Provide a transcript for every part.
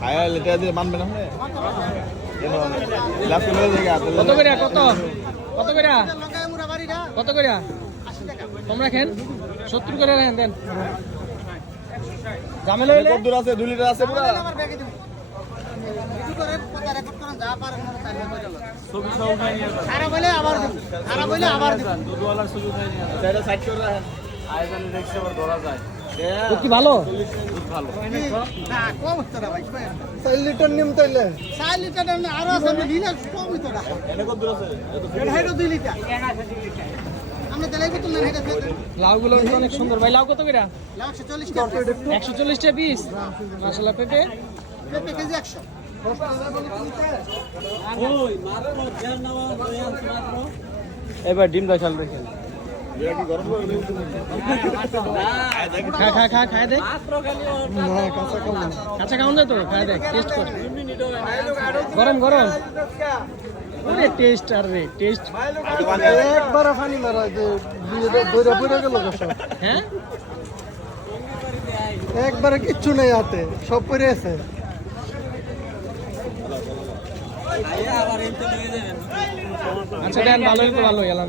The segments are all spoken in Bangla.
খায়া লেটা দিয়ে মানবে না কত করে কত করে তোমরা খেন 70 করে নেন দেন জামেলা হইলে কত দূর আছে 2 লিটার আছে পুরো খারাপ হইলে আবার দিন দুধওয়ালার সুযোগ হয় না এটা সাইড করে রাখেন আয়োজন দেখছে আবার ধরা যায় কি ভালো দুধ ভালো না কম হচ্ছে না ভাই 4 লিটার নিম তাইলে 4 লিটার না আরো আছে দিলে কম হইতো না এটা কত দূর আছে এটা হেডো 2 লিটার আমরা দেলাই কত না হেডা লাউগুলো অনেক সুন্দর ভাই লাউ কত কইরা লাউ 140 টাকা 140 টাকা পিস মাশাআল্লাহ পেঁপে কেজি 100 ওই মারো ধ্যান নাও এবার ডিম দা চাল দেখেন এটা কি গরম করে খা দে মাত্র খালি না কাঁচা খাওন দে তো খা দে টেস্ট কর গরম ওরে টেস্ট আর রে টেস্ট একবার পানি মারা দে দইরা পড়ে গেল সব হ্যাঁ একবার কিচ্ছু নাই হাতে সব পড়ে আছে আচ্ছা দেন ভালোই তো ভালো এলাম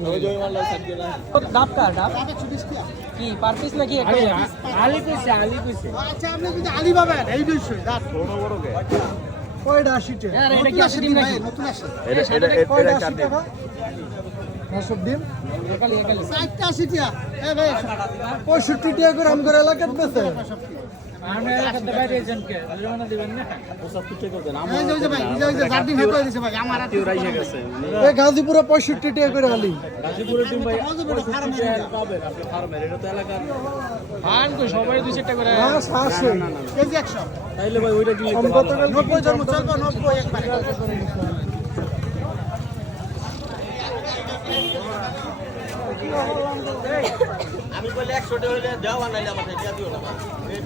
ডাব কা ডাব কি পার পিস নাকি আলি কইছে আচ্ছা আপনি যদি আলি পাবেন এই 200 দাঁত বড় বড় কে কয়টা 80 টাকা আরে এটা কি 80 ডিম নাকি নতুন আসে এটা 80 টাকা সব ডিম একালি 80 টাকা এ ভাই 65 টাকা করে আমগর এলাকাত বেচে আমরা এলাকাতে বাইরে এজেন্টকে জরিমানা দিবেন না 75 টাকা দেন আমরা এই যে ভাই এই যে জার্দি ভেতর দিছে ভাই আমার হাতে রাইয়া গেছে এই গাজীপুরে 65 টাকা করে আলি গাজীপুরের দিন ভাই 65 টাকা পাবেন আপনি ফার্মের এটা তো এলাকার ফান কই সবাই 200 টাকা করে না 700 কেজি 100 তাইলে ভাই ওইটা দিলে কত 90 জন্ম চলবো 90 একবারে আমি বলে 100 টাকা হইলে দাও আনাইলে আমাকে দিয়া দিও না এই